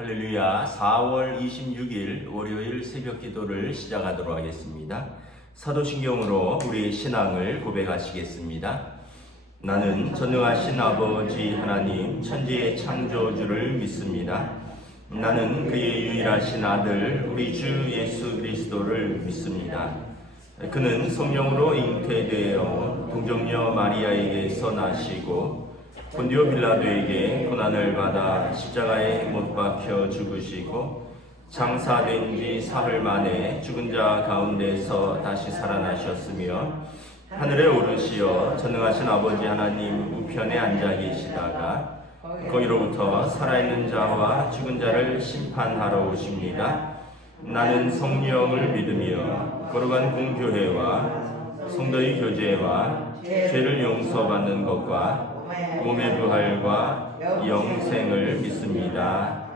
할렐루야. 4월 26일 월요일 새벽 기도를 시작하도록 하겠습니다. 사도신경으로 우리의 신앙을 고백하시겠습니다. 나는 전능하신 아버지 하나님 천지의 창조주를 믿습니다. 나는 그의 유일하신 아들 우리 주 예수 그리스도를 믿습니다. 그는 성령으로 잉태되어 동정녀 마리아에게서 나시고 본디오 빌라도에게 고난을 받아 십자가에 못 박혀 죽으시고 장사된 지 사흘 만에 죽은 자 가운데서 다시 살아나셨으며 하늘에 오르시어 전능하신 아버지 하나님 우편에 앉아 계시다가 거기로부터 살아있는 자와 죽은 자를 심판하러 오십니다. 나는 성령을 믿으며 거룩한 공교회와 성도의 교제와 죄를 용서받는 것과 몸의 부활과 영생을 믿습니다.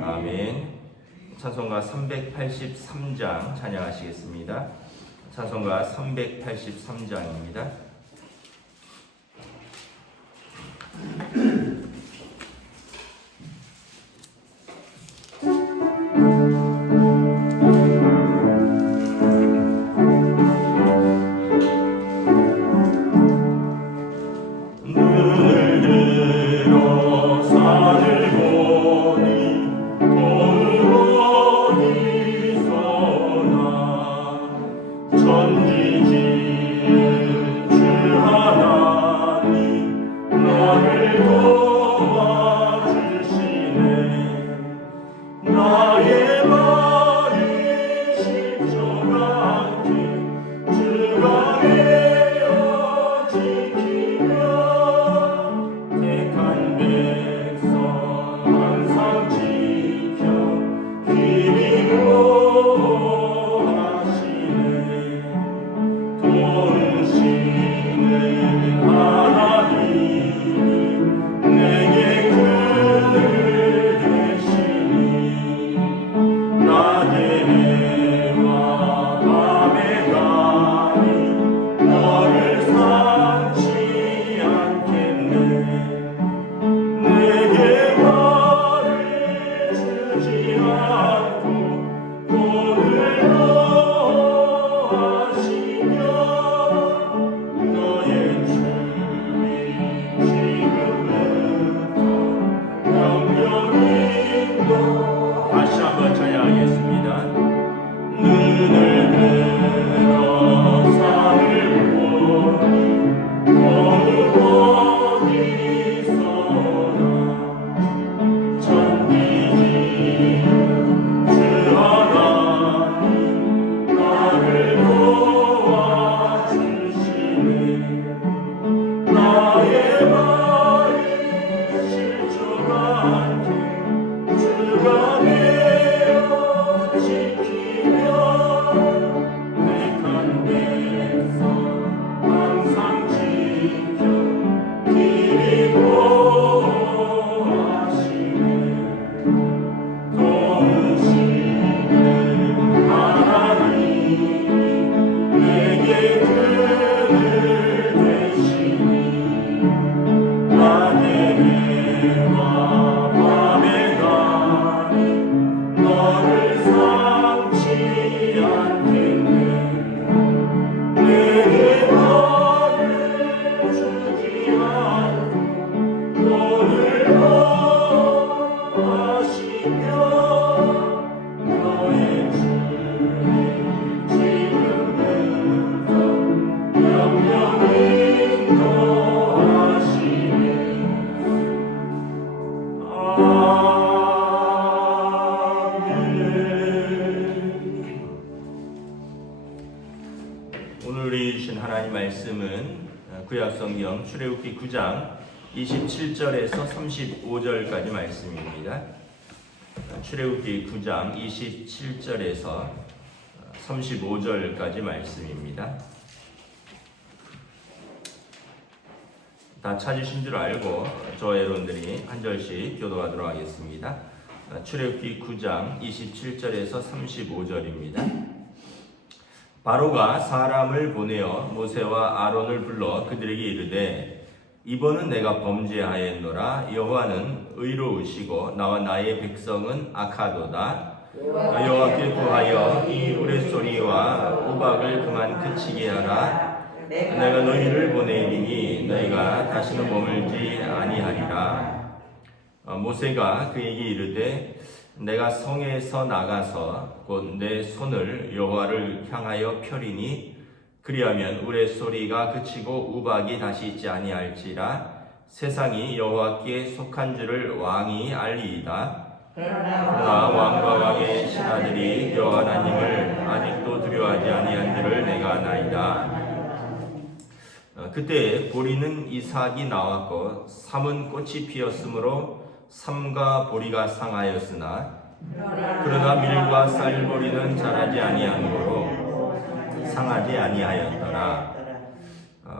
아멘. 찬송가 383장 찬양하시겠습니다. 찬송가 383장입니다. 구약성경 출애굽기 9장 27절에서 35절까지 말씀입니다. 출애굽기 9장 27절에서 35절까지 말씀입니다. 다 찾으신 줄 알고 저와 여러분들이 한 절씩 교도하도록 하겠습니다. 출애굽기 9장 27절에서 35절입니다. 바로가 사람을 보내어 모세와 아론을 불러 그들에게 이르되 이번은 내가 범죄하였노라. 여호와는 의로우시고 나와 나의 백성은 악하도다. 여호와께 구하여 이 우레소리와 우박을 그만 그치게 하라. 내가 너희를 보내리니 너희가 다시는 머물지 아니하리라. 모세가 그에게 이르되 내가 성에서 나가서 곧 내 손을 여호와를 향하여 펴리니 그리하면 우레소리가 그치고 우박이 다시 있지 아니할지라. 세상이 여호와께 속한 줄을 왕이 알리이다. 그러나 왕과 왕의 신하들이 여호와 하나님을 아직도 두려워하지 아니한 줄을 내가 아나이다. 그때 보리는 이삭이 나왔고 삼은 꽃이 피었으므로 삼과 보리가 상하였으나 그러나 밀과 쌀보리는 자라지 아니하므로 상하지 아니하였더라.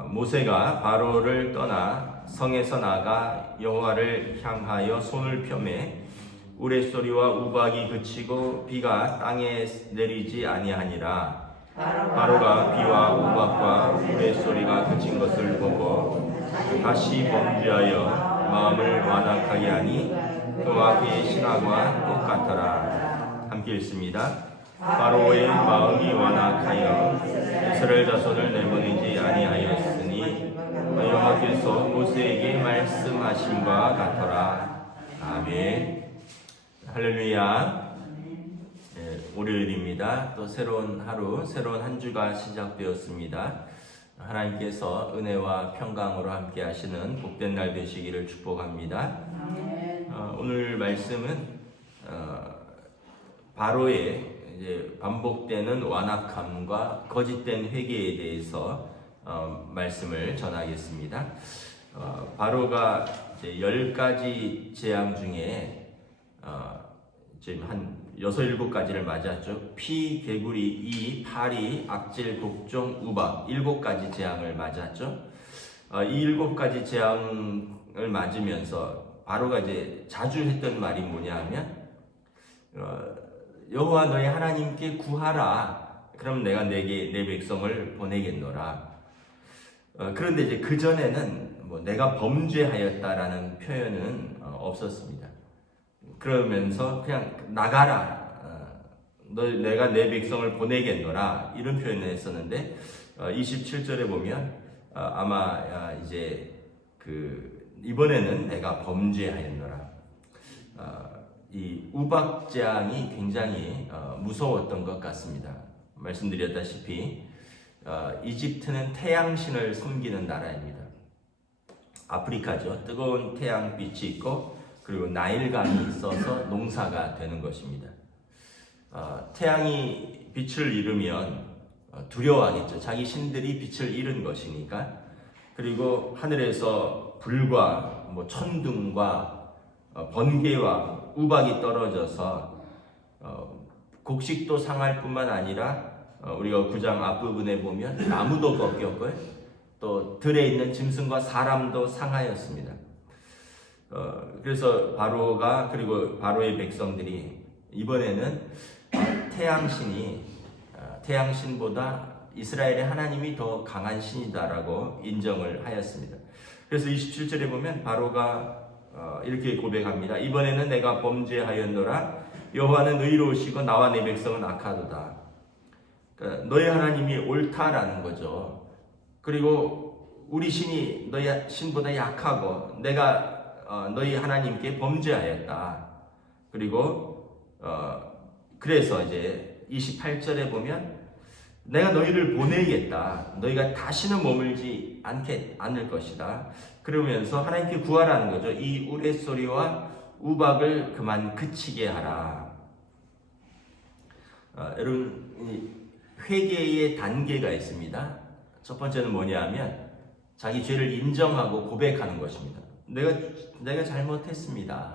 모세가 바로를 떠나 성에서 나가 여호와를 향하여 손을 펴매 우레소리와 우박이 그치고 비가 땅에 내리지 아니하니라. 바로가 비와 우박과 우레소리가 그친 것을 보고 다시 범죄하여 마음을 완악하게 하니 그와 그의 신하가 똑같더라. 함께 읽습니다. 바로의 마음이 완악하여 이스라엘 자손을 내보내지 아니하였으니 여호와께서 모세에게 말씀하심과 같더라. 아멘. 할렐루야. 월요일입니다. 또 새로운 하루, 새로운 한 주가 시작되었습니다. 하나님께서 은혜와 평강으로 함께 하시는 복된 날 되시기를 축복합니다. 오늘 말씀은 바로의 이제 반복되는 완악함과 거짓된 회개에 대해서 말씀을 전하겠습니다. 바로가 이제 10가지 재앙 중에 지금 한 6, 7가지를 맞았죠. 피, 개구리, 이, 파리, 악질, 독종, 우박 7가지 재앙을 맞았죠. 이 7가지 재앙을 맞으면서 바로가 이제 자주 했던 말이 뭐냐 하면 여호와 너희 하나님께 구하라. 그럼 내가 내 백성을 보내겠노라. 그런데 이제 그 전에는 뭐 내가 범죄하였다라는 표현은 없었습니다. 그러면서 그냥 나가라. 내가 내 백성을 보내겠노라. 이런 표현을 했었는데 27절에 보면 아마 이제 이번에는 내가 범죄하였노라. 이 우박 재앙이 굉장히 무서웠던 것 같습니다. 말씀드렸다시피 이집트는 태양신을 섬기는 나라입니다. 아프리카죠. 뜨거운 태양빛이 있고 그리고 나일강이 있어서 농사가 되는 것입니다. 태양이 빛을 잃으면 두려워하겠죠. 자기 신들이 빛을 잃은 것이니까. 그리고 하늘에서 불과 천둥과 번개와 우박이 떨어져서 곡식도 상할 뿐만 아니라 우리가 9장 앞부분에 보면 나무도 꺾였고요. 또 들에 있는 짐승과 사람도 상하였습니다. 그래서 바로가 그리고 바로의 백성들이 이번에는 태양신보다 이스라엘의 하나님이 더 강한 신이다라고 인정을 하였습니다. 그래서 27절에 보면 바로가 이렇게 고백합니다. 이번에는 내가 범죄하였노라. 여호와는 의로우시고 나와 내 백성은 악하도다. 그러니까 너희 하나님이 옳다라는 거죠. 그리고 우리 신이 너희 신보다 약하고 내가 너희 하나님께 범죄하였다. 그리고 그래서 이제 28절에 보면 내가 너희를 보내겠다. 너희가 다시는 머물지 않을 것이다. 그러면서 하나님께 구하라는 거죠. 이 우레소리와 우박을 그만 그치게 하라. 여러분, 회개의 단계가 있습니다. 첫 번째는 뭐냐 하면 자기 죄를 인정하고 고백하는 것입니다. 내가 잘못했습니다.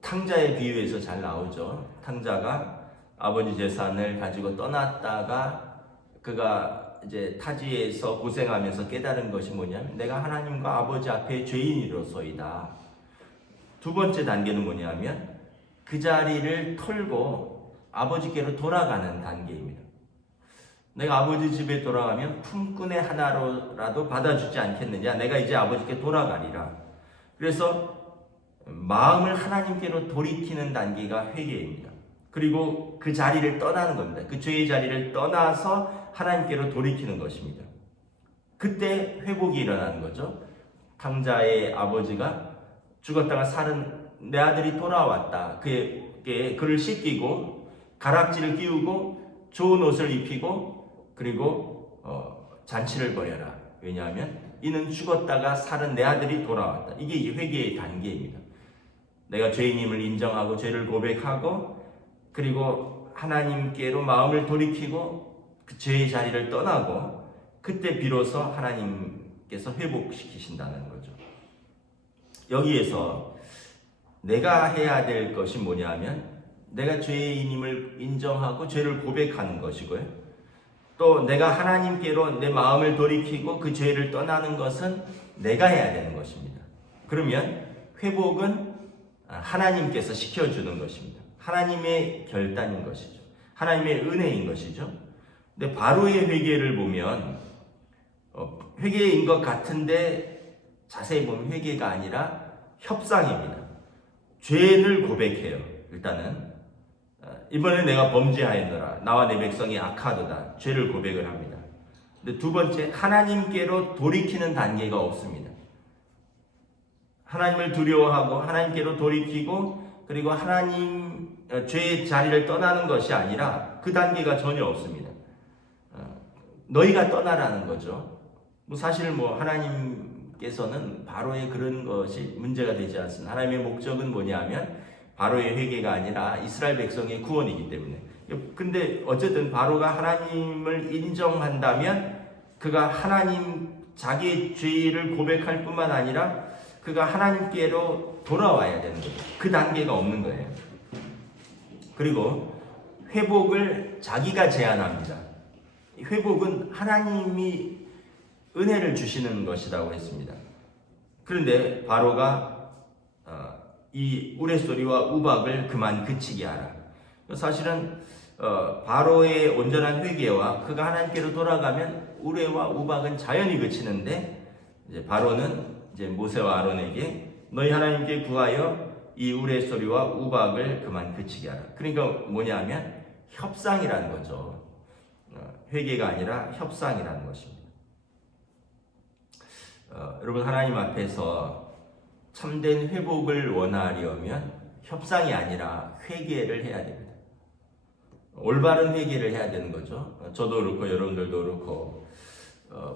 탕자의 비유에서 잘 나오죠. 탕자가 아버지 재산을 가지고 떠났다가 그가 이제 타지에서 고생하면서 깨달은 것이 뭐냐면 내가 하나님과 아버지 앞에 죄인이로소이다. 두 번째 단계는 뭐냐면 그 자리를 털고 아버지께로 돌아가는 단계입니다. 내가 아버지 집에 돌아가면 품꾼의 하나로라도 받아주지 않겠느냐. 내가 이제 아버지께 돌아가리라. 그래서 마음을 하나님께로 돌이키는 단계가 회개입니다. 그리고 그 자리를 떠나는 겁니다. 그 죄의 자리를 떠나서 하나님께로 돌이키는 것입니다. 그때 회복이 일어나는 거죠. 탕자의 아버지가 죽었다가 살은 내 아들이 돌아왔다. 그를 씻기고 가락지를 끼우고 좋은 옷을 입히고 그리고 잔치를 벌여라. 왜냐하면 이는 죽었다가 살은 내 아들이 돌아왔다. 이게 회개의 단계입니다. 내가 죄인임을 인정하고 죄를 고백하고 그리고 하나님께로 마음을 돌이키고 그 죄의 자리를 떠나고 그때 비로소 하나님께서 회복시키신다는 거죠. 여기에서 내가 해야 될 것이 뭐냐면 내가 죄인임을 인정하고 죄를 고백하는 것이고요. 또 내가 하나님께로 내 마음을 돌이키고 그 죄를 떠나는 것은 내가 해야 되는 것입니다. 그러면 회복은 하나님께서 시켜주는 것입니다. 하나님의 결단인 것이죠. 하나님의 은혜인 것이죠. 근데 바로의 회개를 보면 회개인 것 같은데 자세히 보면 회개가 아니라 협상입니다. 죄를 고백해요. 일단은 이번에 내가 범죄하였노라. 나와 내 백성이 악하도다. 죄를 고백을 합니다. 근데 두 번째, 하나님께로 돌이키는 단계가 없습니다. 하나님을 두려워하고 하나님께로 돌이키고 그리고 하나님 죄의 자리를 떠나는 것이 아니라 그 단계가 전혀 없습니다. 너희가 떠나라는 거죠. 사실 하나님께서는 바로의 그런 것이 문제가 되지 않습니다. 하나님의 목적은 뭐냐면 바로의 회개가 아니라 이스라엘 백성의 구원이기 때문에. 근데 어쨌든 바로가 하나님을 인정한다면 그가 자기의 죄를 고백할 뿐만 아니라 그가 하나님께로 돌아와야 되는 거죠. 그 단계가 없는 거예요. 그리고 회복을 자기가 제안합니다. 회복은 하나님이 은혜를 주시는 것이라고 했습니다. 그런데 바로가 이 우레소리와 우박을 그만 그치게 하라. 사실은 바로의 온전한 회개와 그가 하나님께로 돌아가면 우레와 우박은 자연히 그치는데 이제 바로는 이제 모세와 아론에게 너희 하나님께 구하여 이 우레소리와 우박을 그만 그치게 하라. 그러니까 뭐냐면 협상이라는 거죠. 회개가 아니라 협상이라는 것입니다. 여러분 하나님 앞에서 참된 회복을 원하려면 협상이 아니라 회개를 해야 됩니다. 올바른 회개를 해야 되는 거죠. 저도 그렇고 여러분들도 그렇고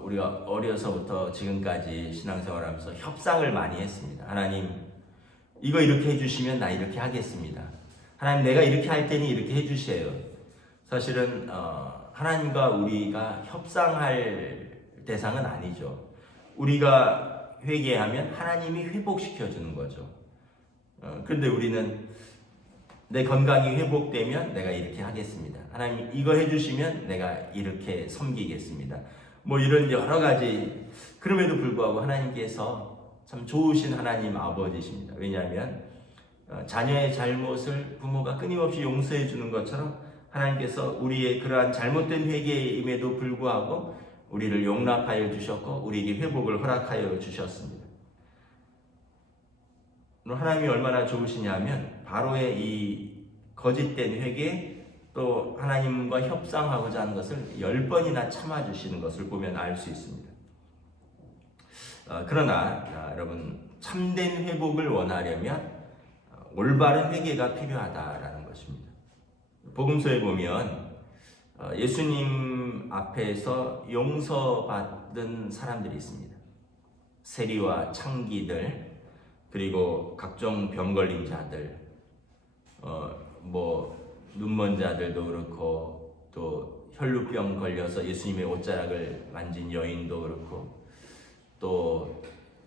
우리가 어려서부터 지금까지 신앙생활하면서 협상을 많이 했습니다. 하나님 이거 이렇게 해주시면 나 이렇게 하겠습니다. 하나님 내가 이렇게 할 테니 이렇게 해주세요. 사실은 하나님과 우리가 협상할 대상은 아니죠. 우리가 회개하면 하나님이 회복시켜 주는 거죠. 그런데 우리는 내 건강이 회복되면 내가 이렇게 하겠습니다. 하나님 이거 해주시면 내가 이렇게 섬기겠습니다. 이런 여러 가지. 그럼에도 불구하고 하나님께서 참 좋으신 하나님 아버지십니다. 왜냐하면 자녀의 잘못을 부모가 끊임없이 용서해 주는 것처럼 하나님께서 우리의 그러한 잘못된 회개임에도 불구하고 우리를 용납하여 주셨고 우리에게 회복을 허락하여 주셨습니다. 하나님이 얼마나 좋으시냐면 바로의 이 거짓된 회개 또 하나님과 협상하고자 하는 것을 10번이나 참아주시는 것을 보면 알 수 있습니다. 그러나 여러분 참된 회복을 원하려면 올바른 회개가 필요하다라는 것입니다. 복음서에 보면 예수님 앞에서 용서받은 사람들이 있습니다. 세리와 창기들 그리고 각종 병 걸린 자들 눈먼 자들도 그렇고 또 혈루병 걸려서 예수님의 옷자락을 만진 여인도 그렇고 또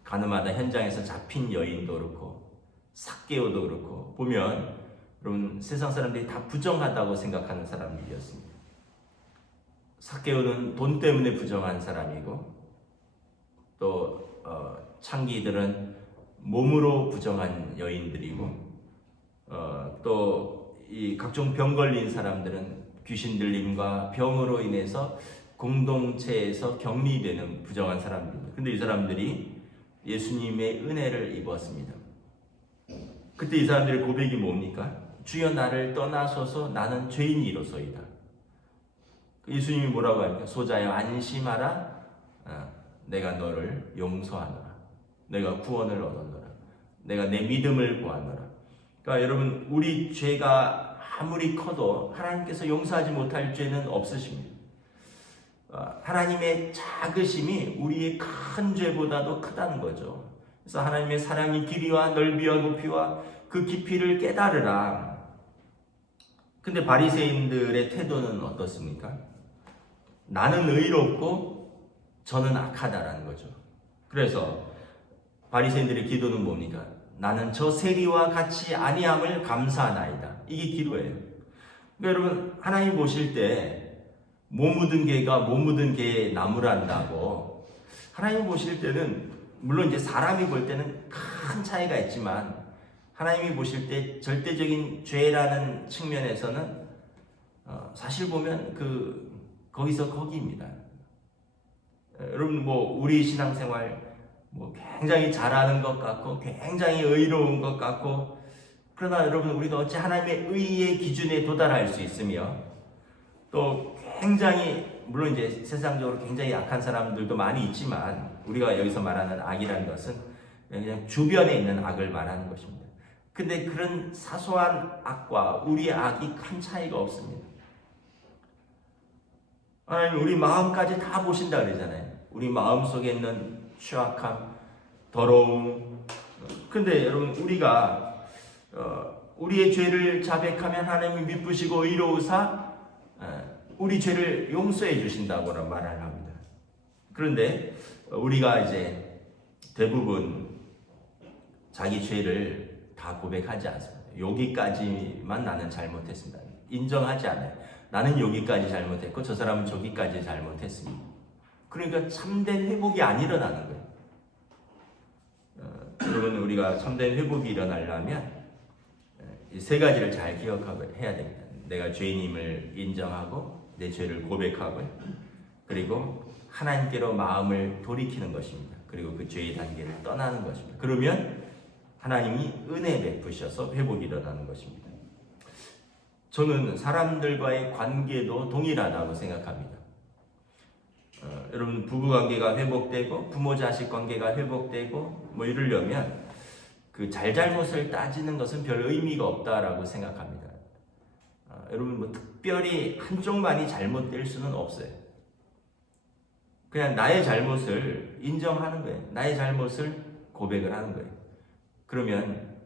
가늠하다 현장에서 잡힌 여인도 그렇고 삭개오도 그렇고 보면 여러분 세상 사람들이 다 부정하다고 생각하는 사람들이었습니다. 삭개오는 돈 때문에 부정한 사람이고 또 창기들은 몸으로 부정한 여인들이고 또 이 각종 병 걸린 사람들은 귀신 들림과 병으로 인해서 공동체에서 격리되는 부정한 사람들입니다. 근데 이 사람들이 예수님의 은혜를 입었습니다. 그때 이 사람들의 고백이 뭡니까? 주여 나를 떠나소서 나는 죄인이로소이다. 예수님이 뭐라고 합니까? 소자여 안심하라. 내가 너를 용서하노라. 내가 구원을 얻었노라. 내가 내 믿음을 구하노라. 그러니까 여러분, 우리 죄가 아무리 커도 하나님께서 용서하지 못할 죄는 없으십니다. 하나님의 작으심이 우리의 큰 죄보다도 크다는 거죠. 그래서 하나님의 사랑의 길이와 넓이와 높이와 그 깊이를 깨달으라. 근데 바리새인들의 태도는 어떻습니까? 나는 의롭고 저는 악하다라는 거죠. 그래서 바리새인들의 기도는 뭡니까? 나는 저 세리와 같이 아니함을 감사하나이다. 이게 기도예요. 그러니까 여러분, 하나님 보실 때 못 묻은 개가 못 묻은 개의 나무란다고, 하나님 보실 때는 물론 이제 사람이 볼 때는 큰 차이가 있지만 하나님이 보실 때 절대적인 죄라는 측면에서는 사실 보면 거기서 거기입니다. 여러분, 뭐 우리 신앙생활 뭐 굉장히 잘하는 것 같고 굉장히 의로운 것 같고, 그러나 여러분, 우리가 어찌 하나님의 의의 기준에 도달할 수 있으며, 또 굉장히 물론 이제 세상적으로 굉장히 약한 사람들도 많이 있지만, 우리가 여기서 말하는 악이라는 것은 그냥 주변에 있는 악을 말하는 것입니다. 근데 그런 사소한 악과 우리의 악이 큰 차이가 없습니다. 하나님 우리 마음까지 다 보신다 그러잖아요. 우리 마음 속에 있는 취약함, 더러움. 근데 여러분, 우리가 우리의 죄를 자백하면 하나님이 미쁘시고 의로우사 우리 죄를 용서해 주신다고 말을 합니다. 그런데 우리가 이제 대부분 자기 죄를 다 고백하지 않습니다. 여기까지만 나는 잘못했습니다. 인정하지 않아요. 나는 여기까지 잘못했고 저 사람은 저기까지 잘못했습니다. 그러니까 참된 회복이 안 일어나는 거예요. 여러분, 우리가 참된 회복이 일어나려면 이 세 가지를 잘 기억하고 해야 됩니다. 내가 죄인임을 인정하고 내 죄를 고백하고, 그리고 하나님께로 마음을 돌이키는 것입니다. 그리고 그 죄의 단계를 떠나는 것입니다. 그러면 하나님이 은혜 베푸셔서 회복이 일어나는 것입니다. 저는 사람들과의 관계도 동일하다고 생각합니다. 여러분, 부부관계가 회복되고 부모 자식 관계가 회복되고 뭐 이러려면 그 잘잘못을 따지는 것은 별 의미가 없다라고 생각합니다. 여러분, 뭐 특별히 한쪽만이 잘못될 수는 없어요. 그냥 나의 잘못을 인정하는 거예요. 나의 잘못을 고백을 하는 거예요. 그러면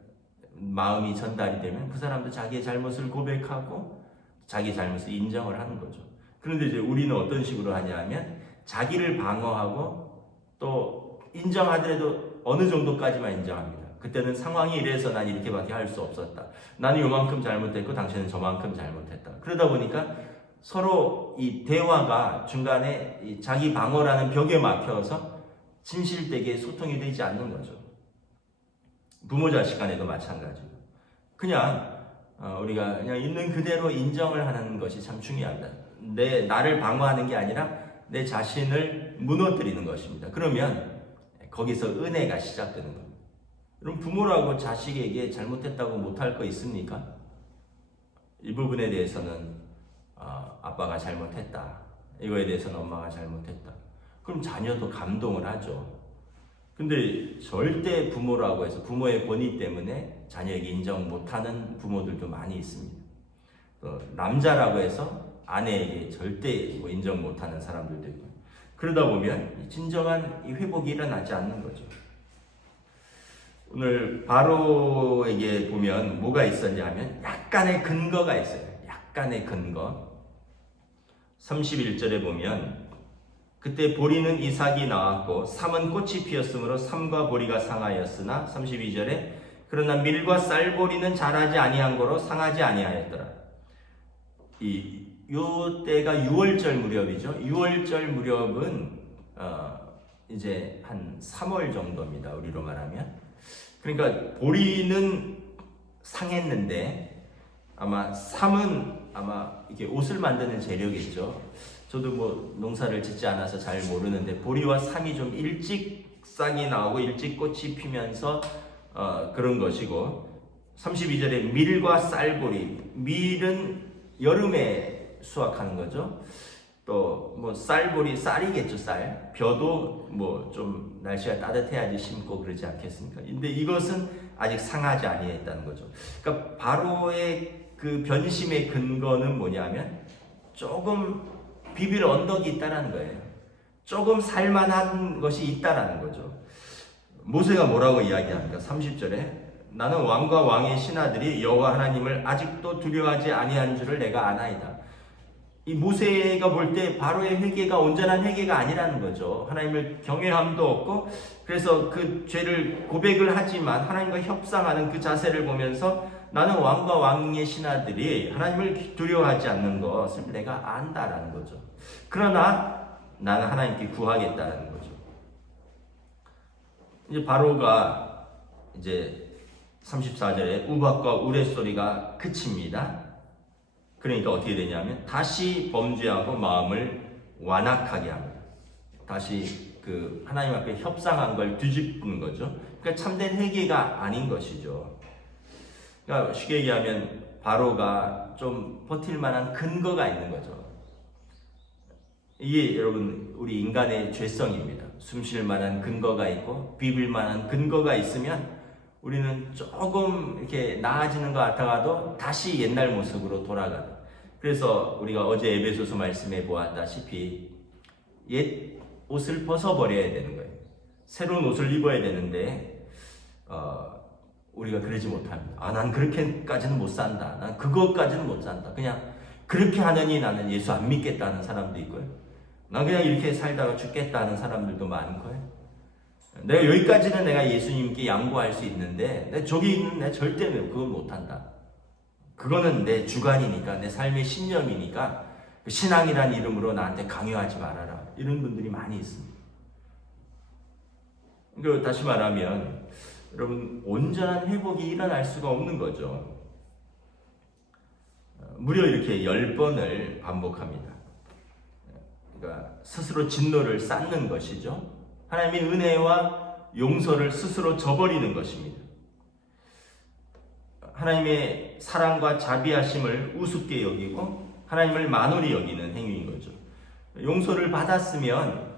마음이 전달이 되면 그 사람도 자기의 잘못을 고백하고 자기 잘못을 인정을 하는 거죠. 그런데 이제 우리는 어떤 식으로 하냐면 자기를 방어하고 또 인정하더라도 어느 정도까지만 인정합니다. 그때는 상황이 이래서 난 이렇게밖에 할 수 없었다. 나는 요만큼 잘못했고 당신은 저만큼 잘못했다. 그러다 보니까 서로 이 대화가 중간에 이 자기 방어라는 벽에 막혀서 진실되게 소통이 되지 않는 거죠. 부모 자식 간에도 마찬가지고. 그냥 우리가 그냥 있는 그대로 인정을 하는 것이 참 중요합니다. 나를 방어하는 게 아니라 내 자신을 무너뜨리는 것입니다. 그러면 거기서 은혜가 시작되는 겁니다. 그럼 부모라고 자식에게 잘못했다고 못할 거 있습니까? 이 부분에 대해서는 아빠가 잘못했다. 이거에 대해서는 엄마가 잘못했다. 그럼 자녀도 감동을 하죠. 근데 절대 부모라고 해서 부모의 권위 때문에 자녀에게 인정 못하는 부모들도 많이 있습니다. 또 남자라고 해서 아내에게 절대 인정 못하는 사람들도 있고. 그러다 보면 진정한 회복이 일어나지 않는 거죠. 오늘 바로에게 보면 뭐가 있었냐 하면 약간의 근거가 있어요. 약간의 근거. 31절에 보면 그때 보리는 이삭이 나왔고 삼은 꽃이 피었으므로 삼과 보리가 상하였으나 32절에 그러나 밀과 쌀보리는 자라지 아니한 거로 상하지 아니하였더라. 요 때가 6월절 무렵이죠. 6월절 무렵은 이제 한 3월 정도입니다. 우리로 말하면. 그러니까 보리는 상했는데 아마 삼은 아마 이게 옷을 만드는 재료겠죠. 저도 뭐 농사를 짓지 않아서 잘 모르는데 보리와 삼이 좀 일찍 싹이 나오고 일찍 꽃이 피면서 그런 것이고, 32절에 밀과 쌀보리, 밀은 여름에 수확하는 거죠. 또 뭐 쌀보리, 쌀이겠죠. 쌀, 벼도 뭐 좀 날씨가 따뜻해야지 심고 그러지 않겠습니까? 근데 이것은 아직 상하지 아니했다는 거죠. 그러니까 바로의 그 변심의 근거는 뭐냐면 조금 비빌 언덕이 있다라는 거예요. 조금 살만한 것이 있다라는 거죠. 모세가 뭐라고 이야기합니까? 30절에 나는 왕과 왕의 신하들이 여호와 하나님을 아직도 두려워하지 아니한 줄을 내가 아나이다. 이 모세가 볼 때 바로의 회개가 온전한 회개가 아니라는 거죠. 하나님을 경외함도 없고, 그래서 그 죄를 고백을 하지만 하나님과 협상하는 그 자세를 보면서 나는 왕과 왕의 신하들이 하나님을 두려워하지 않는 것을 내가 안다라는 거죠. 그러나 나는 하나님께 구하겠다는 거죠. 이제 바로가 이제 34절에 우박과 우레소리가 그칩니다. 그러니까 어떻게 되냐면 다시 범죄하고 마음을 완악하게 합니다. 다시 그 하나님 앞에 협상한 걸 뒤집는 거죠. 그러니까 참된 회개가 아닌 것이죠. 그러니까 쉽게 얘기하면 바로가 좀 버틸 만한 근거가 있는 거죠. 이게 여러분 우리 인간의 죄성입니다. 숨쉴 만한 근거가 있고 비빌 만한 근거가 있으면 우리는 조금 이렇게 나아지는 것 같아가도 다시 옛날 모습으로 돌아가는. 그래서 우리가 어제 에베소서 말씀에 보았다시피 옛 옷을 벗어버려야 되는 거예요. 새로운 옷을 입어야 되는데 우리가 그러지 못합니다. 난 그렇게까지는 못 산다. 난 그것까지는 못 산다. 그냥 그렇게 하느니 나는 예수 안 믿겠다는 사람도 있고요. 난 그냥 이렇게 살다가 죽겠다는 사람들도 많고요. 내가 여기까지는 내가 예수님께 양보할 수 있는데 저기 내 절대 그걸 못한다. 그거는 내 주관이니까, 내 삶의 신념이니까 신앙이란 이름으로 나한테 강요하지 말아라. 이런 분들이 많이 있습니다. 그러니까 다시 말하면 여러분 온전한 회복이 일어날 수가 없는 거죠. 무려 이렇게 10번을 반복합니다. 그러니까 스스로 진노를 쌓는 것이죠. 하나님의 은혜와 용서를 스스로 저버리는 것입니다. 하나님의 사랑과 자비하심을 우습게 여기고 하나님을 만홀히 여기는 행위인 거죠. 용서를 받았으면,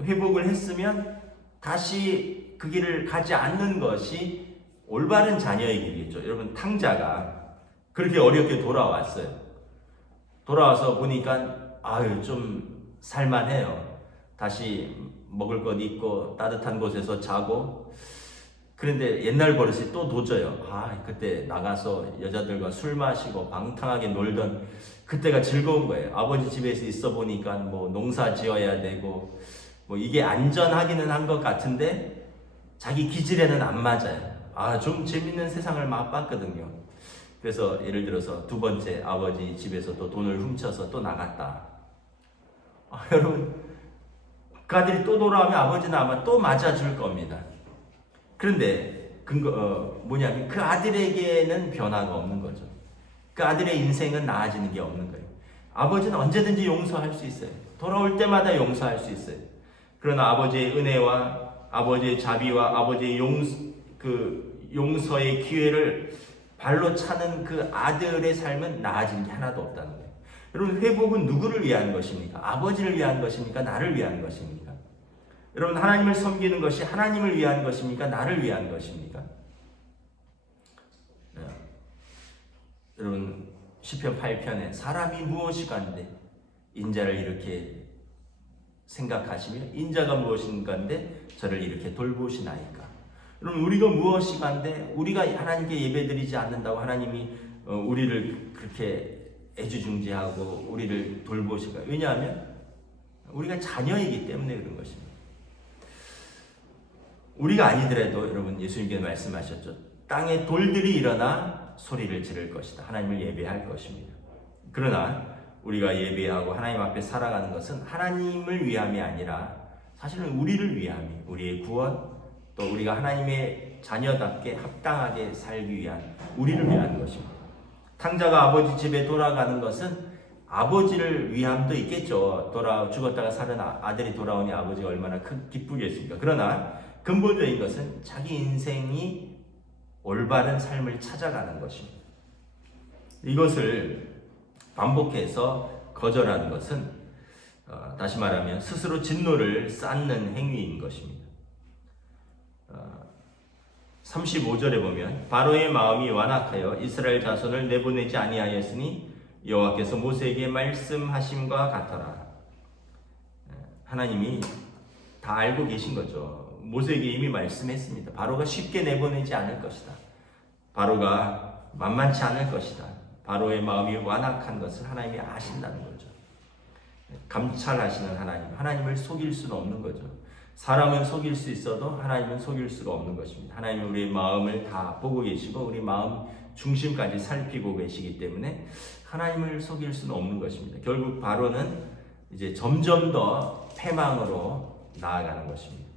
회복을 했으면 다시 그 길을 가지 않는 것이 올바른 자녀의 길이겠죠. 여러분 탕자가 그렇게 어렵게 돌아왔어요. 돌아와서 보니까 좀 살만해요. 다시 먹을 것 있고 따뜻한 곳에서 자고. 그런데 옛날 버릇이 또 도져요. 그때 나가서 여자들과 술 마시고 방탕하게 놀던 그때가 즐거운 거예요. 아버지 집에서 있어 보니까 뭐 농사 지어야 되고 뭐 이게 안전하기는 한 것 같은데 자기 기질에는 안 맞아요. 좀 재밌는 세상을 맛봤거든요. 그래서 예를 들어서 두 번째 아버지 집에서 또 돈을 훔쳐서 또 나갔다. 여러분 그 아들이 또 돌아오면 아버지는 아마 또 맞아줄 겁니다. 그런데 뭐냐면 그 아들에게는 변화가 없는 거죠. 그 아들의 인생은 나아지는 게 없는 거예요. 아버지는 언제든지 용서할 수 있어요. 돌아올 때마다 용서할 수 있어요. 그러나 아버지의 은혜와 아버지의 자비와 아버지의 용서의 기회를 발로 차는 그 아들의 삶은 나아진 게 하나도 없다는 거예요. 여러분 회복은 누구를 위한 것입니까? 아버지를 위한 것입니까? 나를 위한 것입니까? 여러분 하나님을 섬기는 것이 하나님을 위한 것입니까? 나를 위한 것입니까? 여러분 시편 8편에 사람이 무엇이간데 인자를 이렇게 생각하시며 인자가 무엇인가인데 저를 이렇게 돌보시나이까. 여러분 우리가 무엇이간데 우리가 하나님께 예배드리지 않는다고 하나님이 우리를 그렇게 애지중지하고 우리를 돌보실까요? 왜냐하면 우리가 자녀이기 때문에 그런 것입니다. 우리가 아니더라도 여러분 예수님께서 말씀하셨죠. 땅에 돌들이 일어나 소리를 지를 것이다. 하나님을 예배할 것입니다. 그러나 우리가 예배하고 하나님 앞에 살아가는 것은 하나님을 위함이 아니라 사실은 우리를 위함이, 우리의 구원, 또 우리가 하나님의 자녀답게 합당하게 살기 위한 우리를 위한 것입니다. 탕자가 아버지 집에 돌아가는 것은 아버지를 위함도 있겠죠. 죽었다가 살은 아들이 돌아오니 아버지가 얼마나 기쁘겠습니까? 그러나 근본적인 것은 자기 인생이 올바른 삶을 찾아가는 것입니다. 이것을 반복해서 거절하는 것은 다시 말하면 스스로 진노를 쌓는 행위인 것입니다. 35절에 보면 바로의 마음이 완악하여 이스라엘 자손을 내보내지 아니하였으니 여호와께서 모세에게 말씀하심과 같더라. 하나님이 다 알고 계신 거죠. 모세에게 이미 말씀했습니다. 바로가 쉽게 내보내지 않을 것이다. 바로가 만만치 않을 것이다. 바로의 마음이 완악한 것을 하나님이 아신다는 거죠. 감찰하시는 하나님, 하나님을 속일 수는 없는 거죠. 사람은 속일 수 있어도 하나님은 속일 수가 없는 것입니다. 하나님은 우리의 마음을 다 보고 계시고 우리 마음 중심까지 살피고 계시기 때문에 하나님을 속일 수는 없는 것입니다. 결국 바로는 이제 점점 더 패망으로 나아가는 것입니다.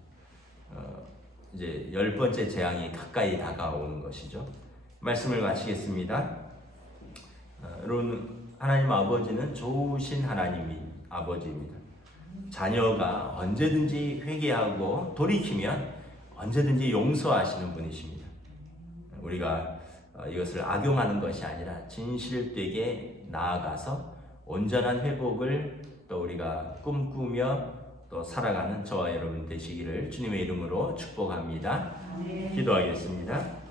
이제 10번째 재앙이 가까이 다가오는 것이죠. 말씀을 마치겠습니다. 여러분, 하나님 아버지는 좋으신 하나님이 아버지입니다. 자녀가 언제든지 회개하고 돌이키면 언제든지 용서하시는 분이십니다. 우리가 이것을 악용하는 것이 아니라 진실되게 나아가서 온전한 회복을 또 우리가 꿈꾸며 또 살아가는 저와 여러분 되시기를 주님의 이름으로 축복합니다. 기도하겠습니다.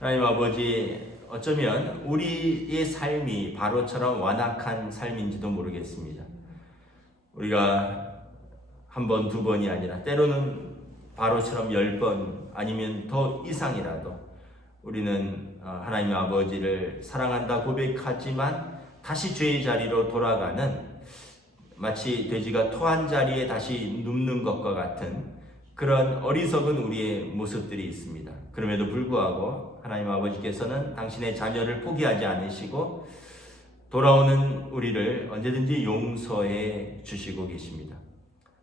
하나님 아버지, 어쩌면 우리의 삶이 바로처럼 완악한 삶인지도 모르겠습니다. 우리가 한 번, 두 번이 아니라 때로는 바로처럼 10번 아니면 더 이상이라도 우리는 하나님 아버지를 사랑한다 고백하지만 다시 죄의 자리로 돌아가는, 마치 돼지가 토한 자리에 다시 눕는 것과 같은 그런 어리석은 우리의 모습들이 있습니다. 그럼에도 불구하고 하나님 아버지께서는 당신의 자녀를 포기하지 않으시고 돌아오는 우리를 언제든지 용서해 주시고 계십니다.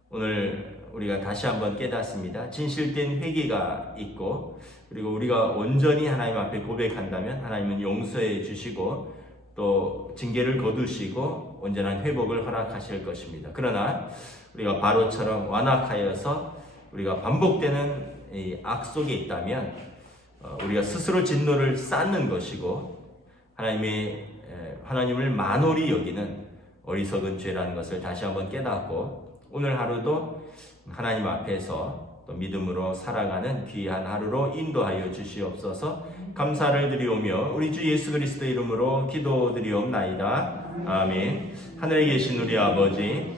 오늘 우리가 다시 한번 깨닫습니다. 진실된 회개가 있고 그리고 우리가 온전히 하나님 앞에 고백한다면 하나님은 용서해 주시고 또 징계를 거두시고 온전한 회복을 허락하실 것입니다. 그러나 우리가 바로처럼 완악하여서 우리가 반복되는 이 악 속에 있다면 우리가 스스로 진노를 쌓는 것이고 하나님을 만홀히 여기는 어리석은 죄라는 것을 다시 한번 깨닫고 오늘 하루도 하나님 앞에서 또 믿음으로 살아가는 귀한 하루로 인도하여 주시옵소서. 감사를 드리오며 우리 주 예수 그리스도 이름으로 기도드리옵나이다. 아멘. 하늘에 계신 우리 아버지,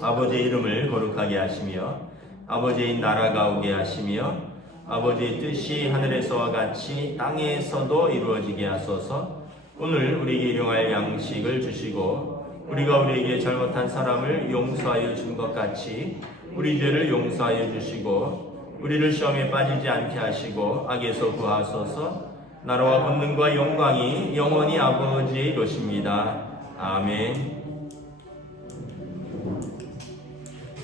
아버지의 이름을 거룩하게 하시며 아버지의 나라가 오게 하시며 아버지의 뜻이 하늘에서와 같이 땅에서도 이루어지게 하소서. 오늘 우리에게 일용할 양식을 주시고 우리가 우리에게 잘못한 사람을 용서하여 준 것 같이 우리 죄를 용서하여 주시고 우리를 시험에 빠지지 않게 하시고 악에서 구하소서. 나라와 권능과 영광이 영원히 아버지의 것입니다. 아멘.